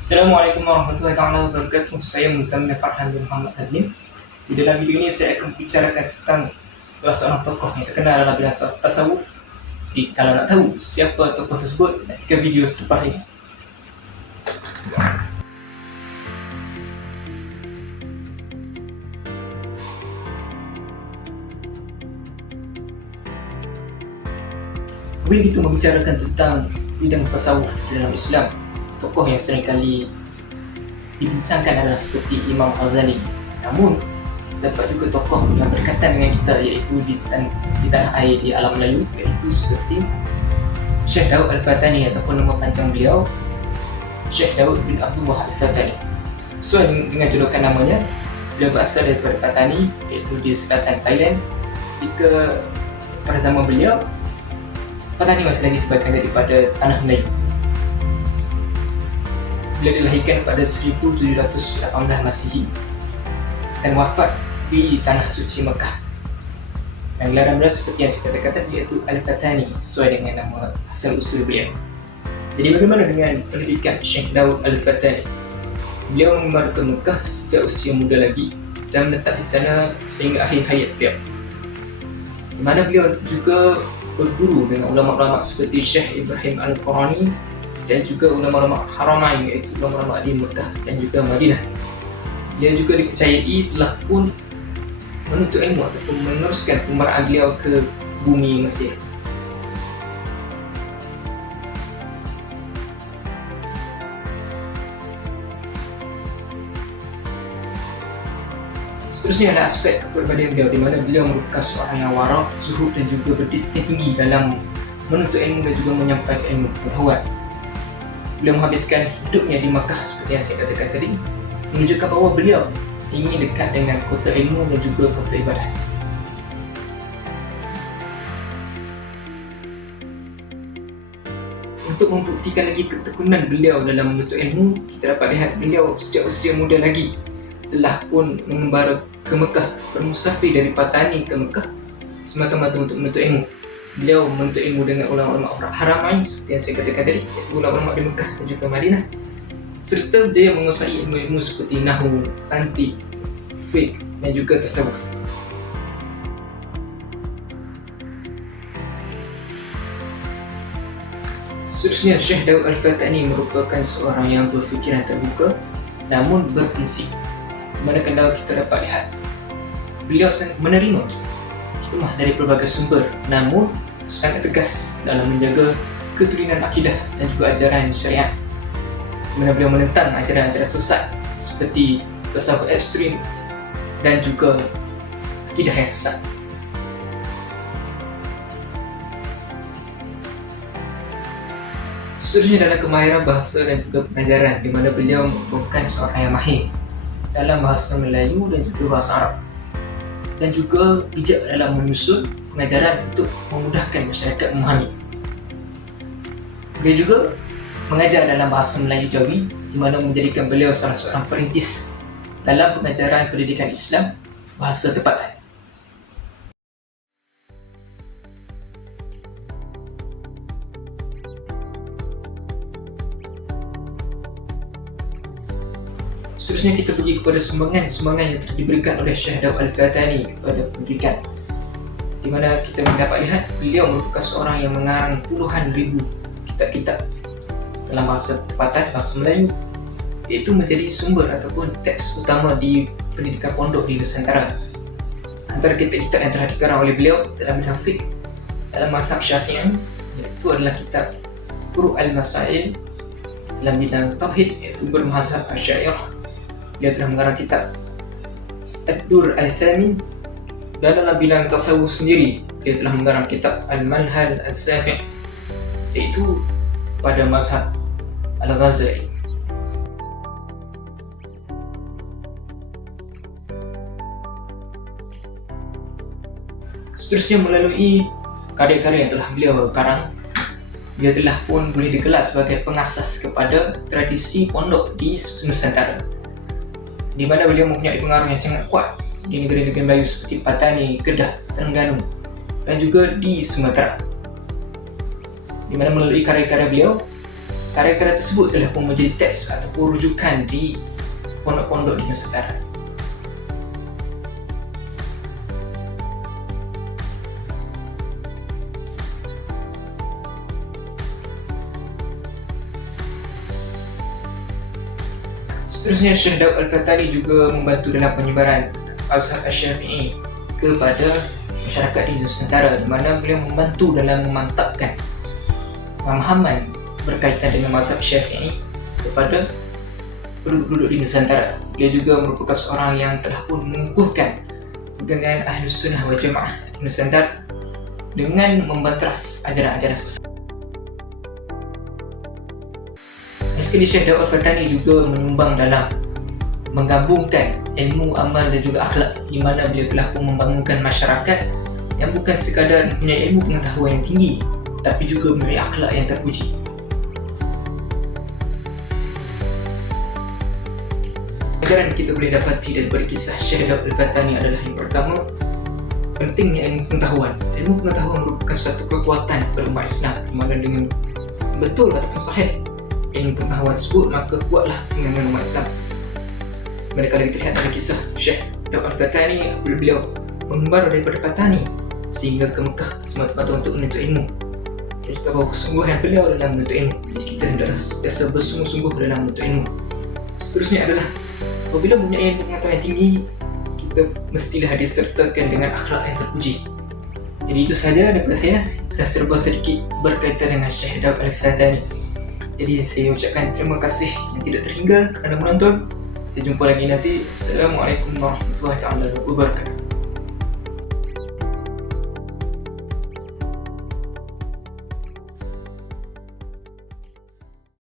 Assalamualaikum warahmatullahi taala wabarakatuh. Saya Muzammil Farhan bin Muhammad Azlim. Di dalam video ini saya akan bicarakan tentang salah seorang tokoh yang terkenal dalam bidang tasawuf. Jadi kalau nak tahu siapa tokoh tersebut, nantikan video selepas ini. Bila kita membicarakan tentang bidang tasawuf dalam Islam, tokoh yang sering kali dibincangkan adalah seperti Imam Ghazali. Namun, dapat juga tokoh yang berkaitan dengan kita iaitu di, tan di tanah air di alam Melayu iaitu seperti Syekh Daud Al-Fatani ataupun nama panjang beliau Syekh Daud bin Abdullah Al-Fatani. Sesuai dengan julukan namanya, beliau berasal daripada Fatani iaitu di selatan Thailand. Ketika pada zaman beliau, Fatani masih lagi sebahagian daripada tanah Melayu beliau dilahirkan pada 1718 Masihi dan wafat di tanah suci Mekah. Dan gelaran beliau seperti yang saya katakan iaitu Al-Fatani sesuai dengan nama asal usul beliau. Jadi bagaimana dengan pendidikan Syekh Daud Al-Fatani? Beliau mengembara ke Mekah sejak usia muda lagi dan menetap di sana sehingga akhir hayat beliau. Di mana beliau juga berguru dengan ulama-ulama seperti Syekh Ibrahim Al-Qurani dan juga ulama-ulama Haramain iaitu ulama-ulama di Mekah dan juga Madinah. Dia juga dipercayai telah pun menuntut ilmu ataupun meneruskan pemeraan beliau ke bumi Mesir. Seterusnya ada aspek kepribadian beliau di mana beliau merupakan seorang yang warak, zuhud dan juga berdisiplin tinggi dalam menuntut ilmu dan juga menyampaikan ilmu berhawat beliau menghabiskan hidupnya di Makkah seperti yang saya katakan tadi menunjukkan bahawa beliau ingin dekat dengan kota ilmu dan juga kota ibadah. Untuk membuktikan lagi ketekunan beliau dalam menuntut ilmu, kita dapat lihat beliau sejak usia muda lagi telah pun mengembara ke Mekah, bermusafir dari Patani ke Mekah semata-mata untuk menuntut ilmu beliau menuntut ilmu dengan ulama-ulama orang haramain seperti yang saya katakan tadi iaitu ulama-ulama di Mekah dan juga Madinah serta dia menguasai ilmu-ilmu seperti nahu, anti, fiqh dan juga tasawuf. Seterusnya Syekh Daud Al-Fatani merupakan seorang yang berfikiran terbuka namun berprinsip. Manakala kita dapat lihat beliau menerima hikmah dari pelbagai sumber. Namun sangat tegas dalam menjaga keturunan akidah dan juga ajaran syariat. Mana beliau menentang ajaran-ajaran sesat seperti tasawuf ekstrim dan juga akidah yang sesat. Seterusnya dalam kemahiran bahasa dan juga pengajaran di mana beliau merupakan seorang yang mahir dalam bahasa Melayu dan juga bahasa Arab dan juga bijak dalam menyusun pengajaran untuk memudahkan masyarakat memahami. Beliau juga mengajar dalam bahasa Melayu Jawi di mana menjadikan beliau salah seorang perintis dalam pengajaran pendidikan Islam bahasa tempatan. Seterusnya kita pergi kepada sumbangan-sumbangan yang diberikan oleh Syekh Daud Al-Fatani kepada pendidikan. Di mana kita dapat lihat beliau merupakan seorang yang mengarang puluhan ribu kitab-kitab dalam bahasa tempatan, bahasa Melayu. Iaitu menjadi sumber ataupun teks utama di pendidikan pondok di Nusantara. Antara kitab-kitab yang telah dikarang oleh beliau dalam bidang fiqh dalam mazhab syafi'i iaitu adalah kitab Furu' al-Masail dalam bidang Tauhid iaitu bermazhab Asyairah dia telah mengarang kitab Ad-Dur Al-Thamin. Dan dalam bidang tasawuf sendiri dia telah mengarang kitab Al-Manhal Al-Safi' iaitu pada mazhab Al-Ghazali. Seterusnya melalui karya-karya yang telah beliau karang dia telah pun boleh digelar sebagai pengasas kepada tradisi pondok di Nusantara di mana beliau mempunyai pengaruh yang sangat kuat di negeri-negeri Melayu seperti Patani, Kedah, Terengganu dan juga di Sumatera. Di mana melalui karya-karya beliau, Karya-karya tersebut telah pun menjadi teks ataupun rujukan di pondok-pondok di Nusantara. Seterusnya Syekh Daud Al-Fatani juga membantu dalam penyebaran Al-Sahab Al-Syafi'i kepada masyarakat di Nusantara di mana beliau membantu dalam memantapkan pemahaman berkaitan dengan mazhab Syafi'i kepada penduduk-penduduk di Nusantara. Beliau juga merupakan seorang yang telah pun mengukuhkan pegangan Ahlus Sunnah wal Jamaah Nusantara dengan membatras ajaran-ajaran sesat. Sekali Syekh Daud Fatani juga menyumbang dalam menggabungkan ilmu amal dan juga akhlak di mana beliau telah pun membangunkan masyarakat yang bukan sekadar mempunyai ilmu pengetahuan yang tinggi tapi juga mempunyai akhlak yang terpuji. Pelajaran kita boleh dapati daripada kisah Syekh Daud Al-Fatani adalah yang pertama pentingnya ilmu pengetahuan. Ilmu pengetahuan merupakan satu kekuatan pada umat Islam di mana dengan betul ataupun sahih ilmu pengetahuan tersebut maka kuatlah dengan umat Islam. Mereka lagi terlihat dalam kisah Syekh Daud Al-Fatani beliau mengembara daripada Fatani sehingga ke Mekah semata-mata untuk menuntut ilmu. Dan juga bahawa kesungguhan beliau dalam menuntut ilmu. Jadi kita hendaklah sentiasa bersungguh-sungguh dalam menuntut ilmu. Seterusnya adalah apabila mempunyai ilmu pengetahuan yang tinggi kita mestilah disertakan dengan akhlak yang terpuji. Jadi itu sahaja daripada saya. Telah serba sedikit berkaitan dengan Syekh Daud Al-Fatani jadi saya ucapkan terima kasih yang tidak terhingga kerana menonton. Kita jumpa lagi nanti. Assalamualaikum warahmatullahi wabarakatuh.